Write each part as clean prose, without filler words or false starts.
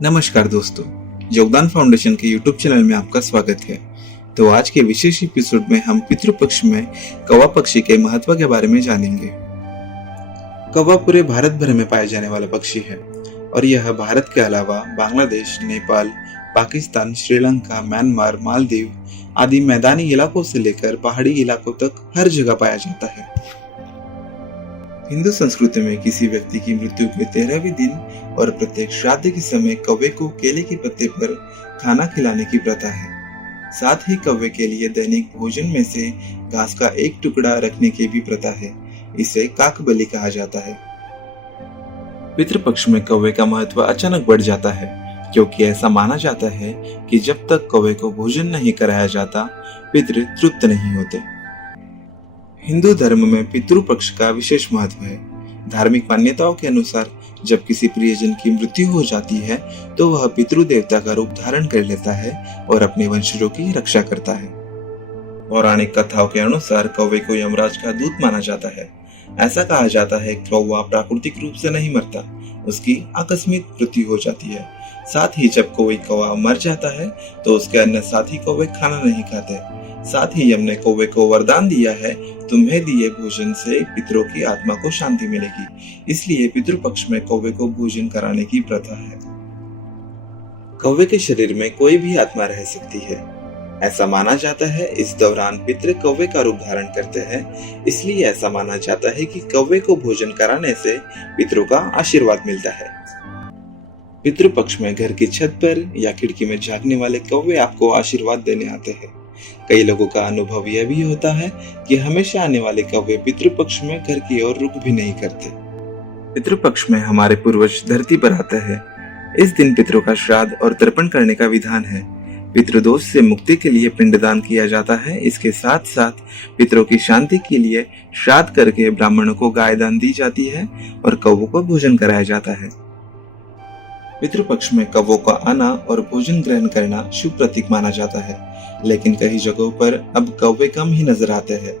नमस्कार दोस्तों, योगदान फाउंडेशन के यूट्यूब चैनल में आपका स्वागत है। तो आज के विशेष एपिसोड में हम पितृपक्ष में कौवा पक्षी के महत्व के बारे में जानेंगे। कौवा पूरे भारत भर में पाए जाने वाला पक्षी है और यह भारत के अलावा बांग्लादेश, नेपाल, पाकिस्तान, श्रीलंका, म्यांमार, मालदीव आदि मैदानी इलाकों से लेकर पहाड़ी इलाकों तक हर जगह पाया जाता है। हिंदू संस्कृति में किसी व्यक्ति की मृत्यु के 13वें दिन और प्रत्येक श्राद्ध के समय कौवे को केले के पत्ते पर खाना खिलाने की प्रथा है। साथ ही कौवे के लिए दैनिक भोजन में से घास का एक टुकड़ा रखने की भी प्रथा है। इसे काक बलि कहा जाता है। पितृपक्ष में कौवे का महत्व अचानक बढ़ जाता है, क्योंकि ऐसा माना जाता है कि जब तक कौवे को भोजन नहीं कराया जाता, पितृ तृप्त नहीं होते। हिंदू धर्म में पितृपक्ष का विशेष महत्व है। धार्मिक मान्यताओं के अनुसार जब किसी प्रियजन की मृत्यु हो जाती है तो वह पितृ देवता का रूप धारण कर लेता है और अपने वंशजों की रक्षा करता है। पौराणिक कथाओं के अनुसार कौवे को यमराज का दूत माना जाता है। ऐसा कहा जाता है कि कौवा प्राकृतिक रूप से नहीं मरता, उसकी आकस्मिक मृत्यु हो जाती है। साथ ही जब कोई कौवा मर जाता है तो उसके अन्य साथी कौवे खाना नहीं खाते। साथ ही यम ने कौवे को वरदान दिया है, तुम्हें दिए भोजन से पितरों की आत्मा को शांति मिलेगी। इसलिए पितृपक्ष में कौवे को भोजन कराने की प्रथा है। कौवे के शरीर में कोई भी आत्मा रह सकती है, ऐसा माना जाता है। इस दौरान पितृ कौवे का रूप धारण करते हैं, इसलिए ऐसा माना जाता है कि कौवे को भोजन कराने से पितरों का आशीर्वाद मिलता है। पितृपक्ष में घर की छत पर या खिड़की में झांकने वाले कौवे आपको आशीर्वाद देने आते हैं। कई लोगों का अनुभव यह भी होता है कि हमेशा आने वाले कौवे पितृपक्ष में घर की ओर रुख भी नहीं करते। पितृपक्ष में हमारे पूर्वज धरती पर आते हैं। इस दिन पितरों का श्राद्ध और तर्पण करने का विधान है। पितृदोष से मुक्ति के लिए पिंडदान किया जाता है। इसके साथ साथ पितरों की शांति के लिए श्राद्ध करके ब्राह्मणों को गाय दान दी जाती है और कौवों को भोजन कराया जाता है। पितृपक्ष में कौवों का आना और भोजन ग्रहण करना शुभ प्रतीक माना जाता है, लेकिन कई जगहों पर अब कौवे कम ही नजर आते हैं।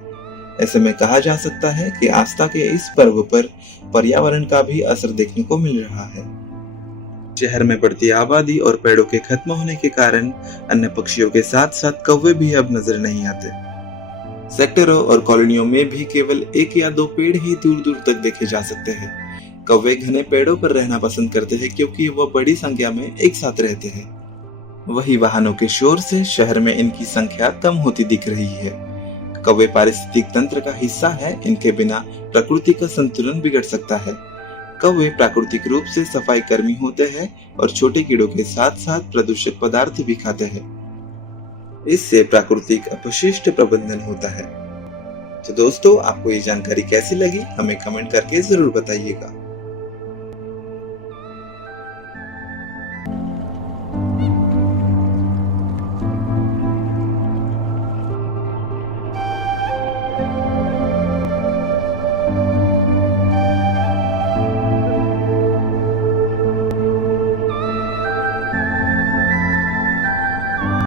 ऐसे में कहा जा सकता है कि आस्था के इस पर्व पर पर्यावरण का भी असर देखने को मिल रहा है। शहर में बढ़ती आबादी और पेड़ों के खत्म होने के कारण अन्य पक्षियों के साथ साथ कौवे भी अब नजर नहीं आते। सेक्टरों और कॉलोनियों में भी केवल 1 या 2 पेड़ ही दूर दूर तक देखे जा सकते हैं। कौवे घने पेड़ों पर रहना पसंद करते हैं, क्योंकि वह बड़ी संख्या में एक साथ रहते हैं। वही वाहनों के शोर से शहर में इनकी संख्या कम होती दिख रही है। कौवे पारिस्थितिक तंत्र का हिस्सा है, इनके बिना प्रकृति का संतुलन बिगड़ सकता है। कौवे प्राकृतिक रूप से सफाई कर्मी होते हैं और छोटे कीड़ों के साथ साथ प्रदूषक पदार्थ भी खाते हैं। इससे प्राकृतिक अपशिष्ट प्रबंधन होता है। तो दोस्तों, आपको ये जानकारी कैसी लगी हमें कमेंट करके जरूर बताइएगा।